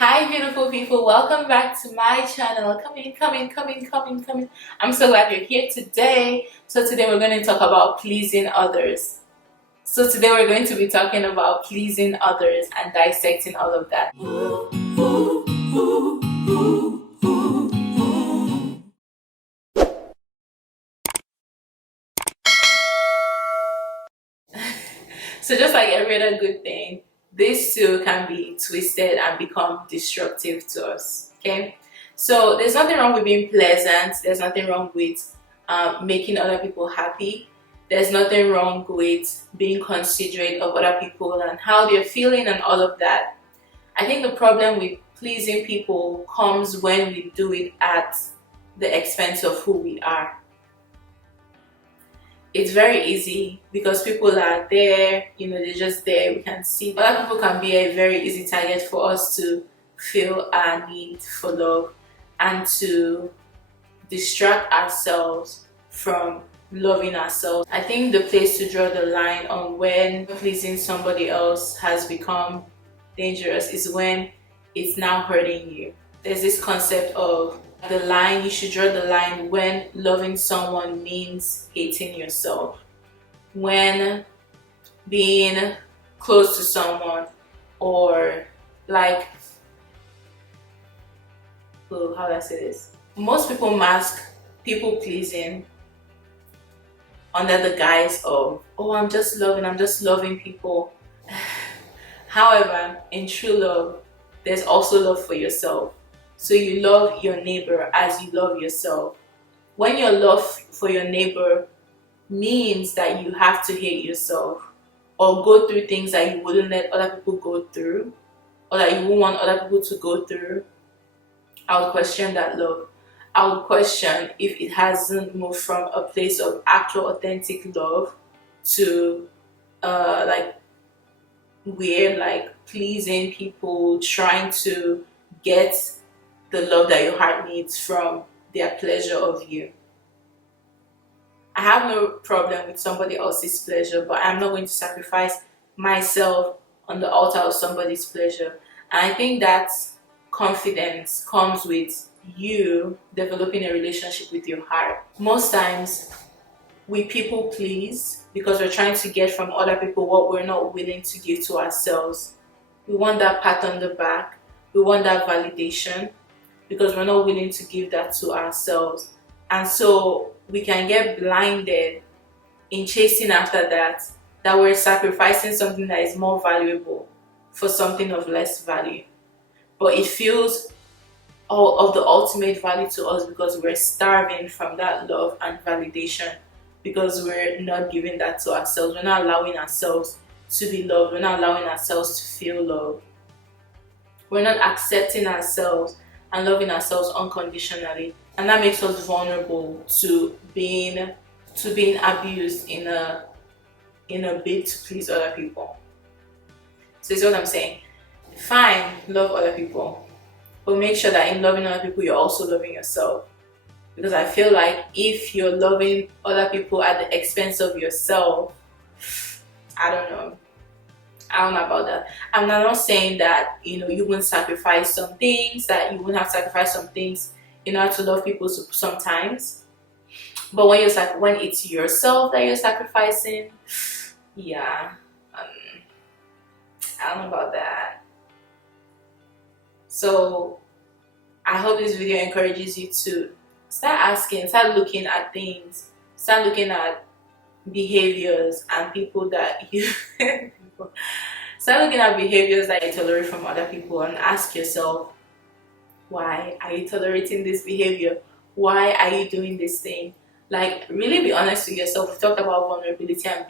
Hi beautiful people, welcome back to my channel. Come in. I'm so glad you're here today. So today we're going to talk about pleasing others. So today we're going to be talking about pleasing others and dissecting all of that. So just like every other good thing, this too can be twisted and become destructive to us. Okay, so there's nothing wrong with being pleasant. There's nothing wrong with making other people happy. There's nothing wrong with being considerate of other people and how they're feeling and all of that. I think the problem with pleasing people comes when we do it at the expense of who we are. It's very easy because people are there, they're just there. We can see other people can be a very easy target for us to feel our need for love and to distract ourselves from loving ourselves. I think the place to draw the line on when pleasing somebody else has become dangerous is when it's now hurting you. There's this concept of the line, you should draw the line when loving someone means hating yourself. When being close to someone or like, oh, how do I say this? Most people mask people pleasing under the guise of, oh, I'm just loving people. However, in true love, there's also love for yourself. So you love your neighbor as you love yourself. When your love for your neighbor means that you have to hate yourself or go through things that you wouldn't let other people go through or that you wouldn't want other people to go through, I would question that love. I would question if it hasn't moved from a place of actual authentic love to like weird, like pleasing people, trying to get the love that your heart needs from their pleasure of you. I have no problem with somebody else's pleasure, but I'm not going to sacrifice myself on the altar of somebody's pleasure. And I think that confidence comes with you developing a relationship with your heart. Most times we people please because we're trying to get from other people what we're not willing to give to ourselves. We want that pat on the back, we want that validation because we're not willing to give that to ourselves. And so we can get blinded in chasing after that we're sacrificing something that is more valuable for something of less value. But it feels all of the ultimate value to us because we're starving from that love and validation, because we're not giving that to ourselves. We're not allowing ourselves to be loved. We're not allowing ourselves to feel love. We're not accepting ourselves and loving ourselves unconditionally, and that makes us vulnerable to being abused in a bid to please other people. So is what I'm saying. Fine, love other people, but make sure that in loving other people, you're also loving yourself. Because I feel like if you're loving other people at the expense of yourself, I don't know. I don't know about that. I'm not saying that you wouldn't sacrifice some things, that you wouldn't have sacrificed some things in order to love people sometimes. But when it's yourself that you're sacrificing, yeah, I don't know about that. So I hope this video encourages you to start looking at things, start looking at behaviors and people that you start looking at behaviors that you tolerate from other people and ask yourself, why are you tolerating this behavior? Why are you doing this thing? Like, really be honest with yourself. We talked about vulnerability and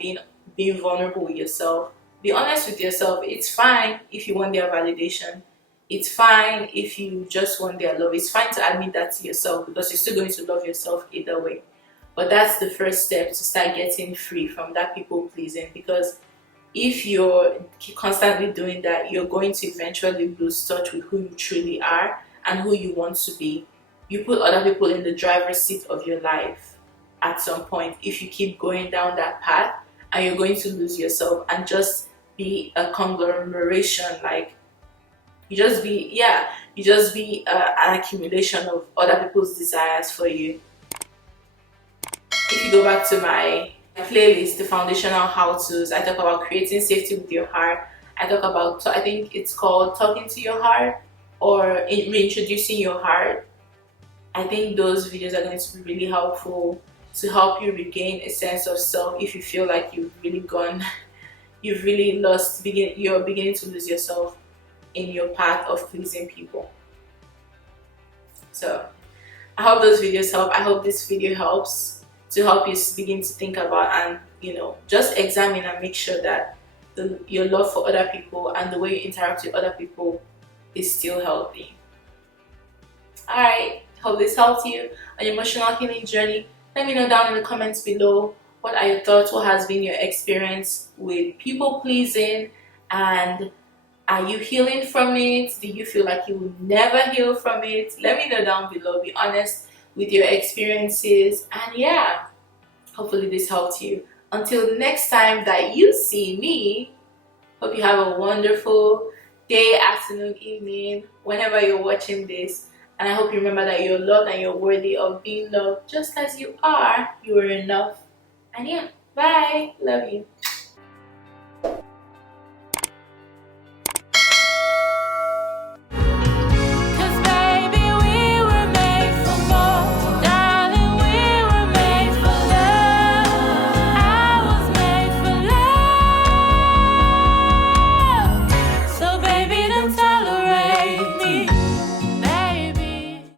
being vulnerable with yourself. Be honest with yourself. It's fine if you want their validation. It's fine if you just want their love. It's fine to admit that to yourself because you're still going to love yourself either way. But that's the first step to start getting free from that people pleasing, because if you're constantly doing that, you're going to eventually lose touch with who you truly are and who you want to be. You put other people in the driver's seat of your life at some point if you keep going down that path, and you're going to lose yourself and just be a conglomeration, like You just be, yeah, you just be an accumulation of other people's desires for you. If you go back to my playlist, the foundational how-tos, I talk about creating safety with your heart. I talk about, I think it's called talking to your heart or reintroducing your heart. I think those videos are going to be really helpful to help you regain a sense of self if you feel like you've really gone, you've really lost, you're beginning to lose yourself in your path of pleasing people. So I hope those videos help. I hope this video helps to help you begin to think about and, you know, just examine and make sure that your love for other people and the way you interact with other people is still healthy. Alright, hope this helped you on your emotional healing journey. Let me know down in the comments below, what are your thoughts, what has been your experience with people pleasing, and are you healing from it? Do you feel like you will never heal from it? Let me know down below. Be honest with your experiences, and yeah, hopefully this helped you. Until next time that you see me, hope you have a wonderful day, afternoon, evening, whenever you're watching this. And I hope you remember that you're loved and you're worthy of being loved just as you are. You are enough. And yeah, bye. Love you.